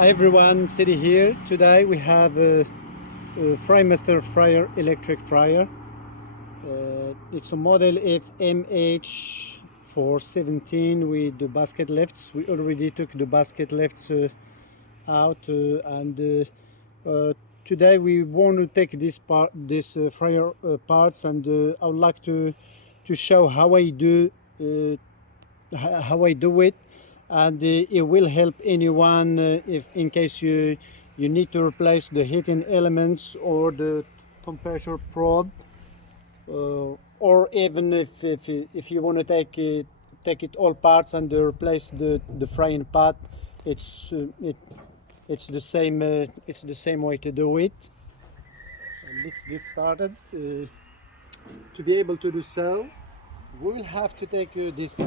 Hi everyone, City here. Today we have a Frymaster fryer, electric fryer. It's a model FMH417 with the basket lifts. We already took the basket lifts out and today we want to take this fryer parts, and I would like to show how I do it, and it will help anyone if in case you need to replace the heating elements or the temperature probe, or even if you want to take it all parts and replace the frying pot. It's the same way to do it. Let's get started. To be able to do so, we will have to take these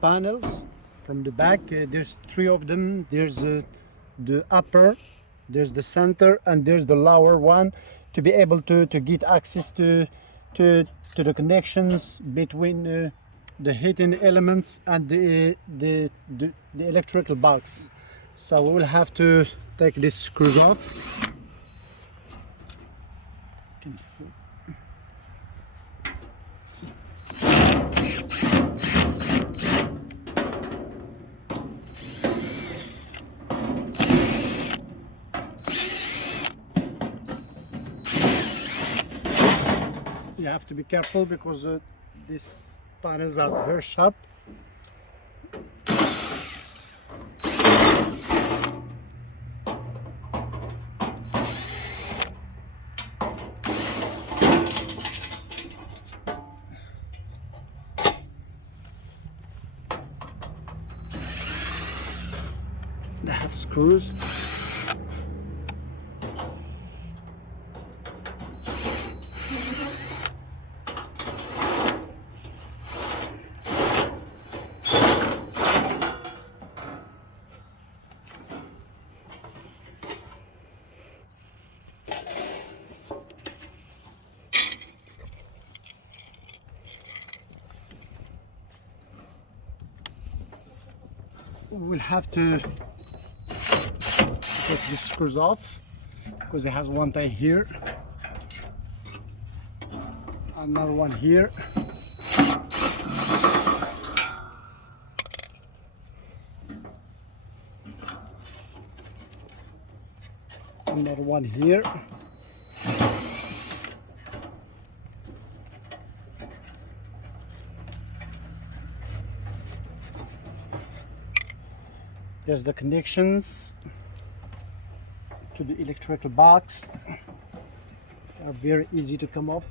panels from the back. There's three of them. There's the upper, there's the center, and there's the lower one, to be able to get access to the connections between the heating elements and the electrical box. So we will have to take these screws off. You have to be careful because these panels are very sharp. They have screws. We'll have to take the screws off because it has one tie here, another one here, another one here. There's the connections to the electrical box. They are very easy to come off.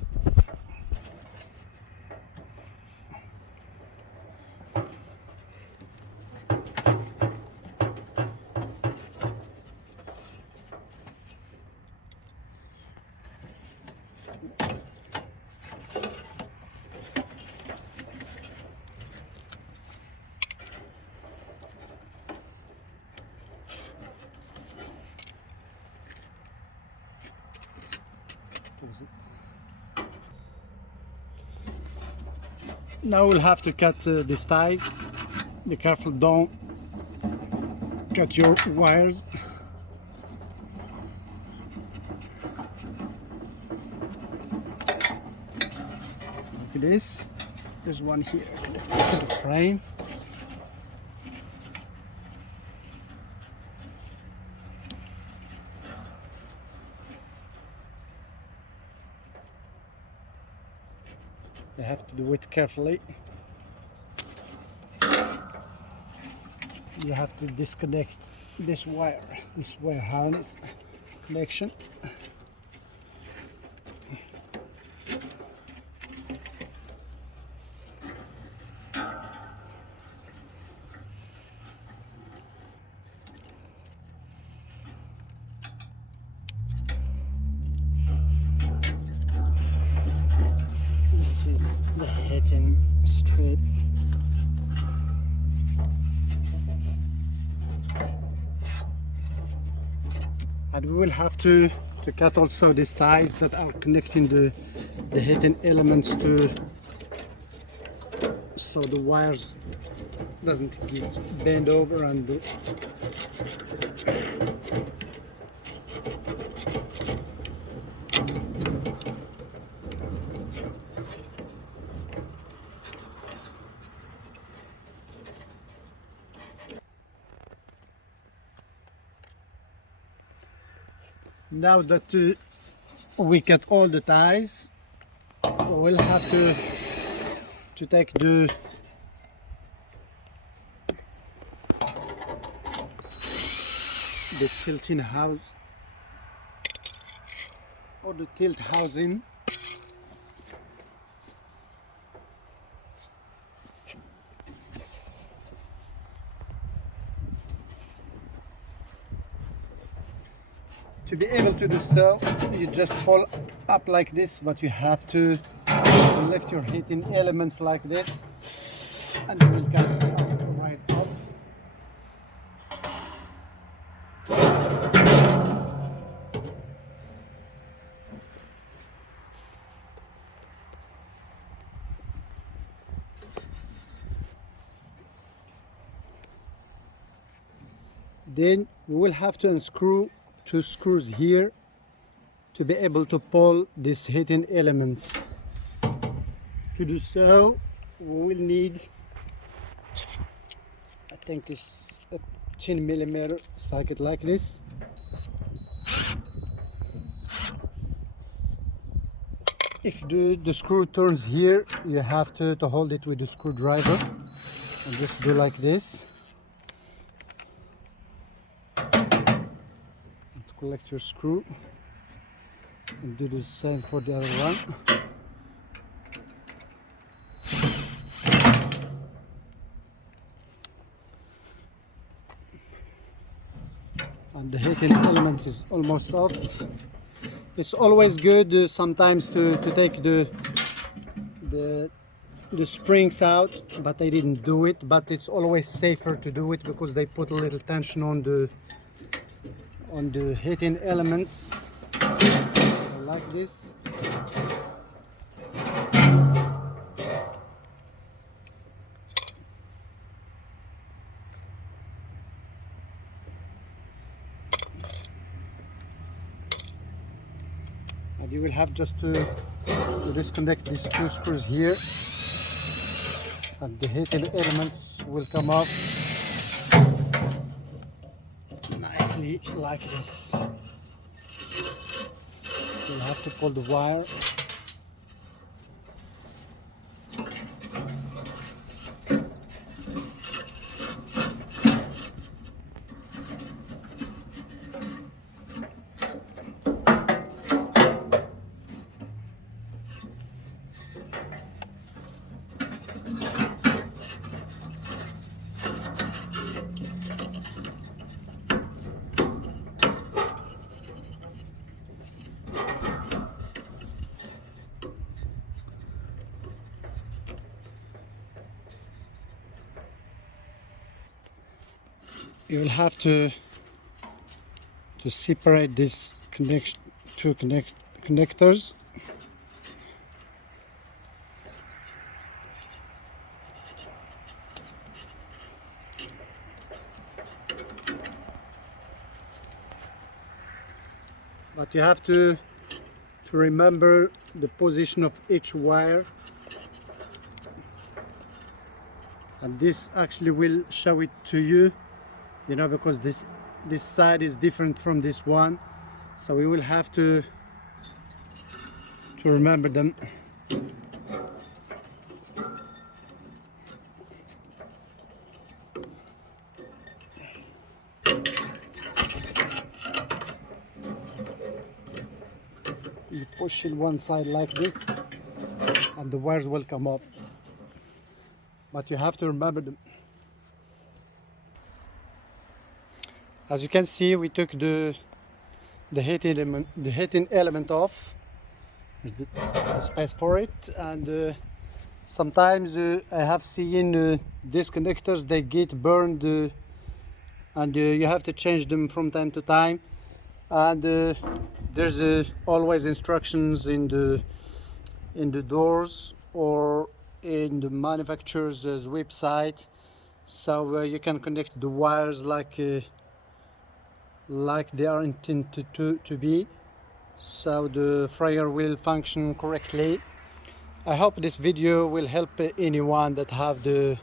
Now we'll have to cut this tie. Be careful, don't cut your wires. Look at this. There's one here connected to the frame. You have to do it carefully. You have to disconnect this wire harness connection. The heating strip. And we will have to cut also these ties that are connecting the heating elements to, so the wires doesn't get bend over and now that we cut all the ties, we'll have to take the tilting house or the tilt housing. To be able to do so, you just pull up like this, but you have to lift your heating elements like this, and you will come right up. Then we will have to unscrew 2 screws here to be able to pull these heating elements. To do so, we will need, I think it's a 10mm socket like this. If the screw turns here, you have to hold it with the screwdriver and just do like this. Collect your screw and do the same for the other one. And the heating element is almost off. It's always good sometimes to take the springs out, but I didn't do it. But it's always safer to do it because they put a little tension on the heating elements like this. And you will have just to disconnect these 2 screws here, and the heating elements will come off nicely like this. You'll have to pull the wire. You will have to separate these two connectors. But you have to remember the position of each wire, and this actually will show it to you, you know, because this side is different from this one, so we will have to remember them. You push it one side like this and the wires will come up, but you have to remember them. As you can see, we took the heating element off. There's the space for it, and sometimes I have seen these connectors, they get burned, and you have to change them from time to time. And there's always instructions in the doors or in the manufacturer's website. so you can connect the wires like they are intended to be, so the fryer will function correctly. I hope this video will help anyone that have to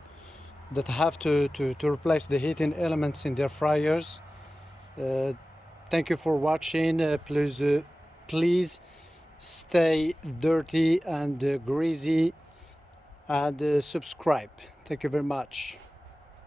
replace the heating elements in their fryers. Thank you for watching. Please stay dirty and greasy, and subscribe. Thank you very much.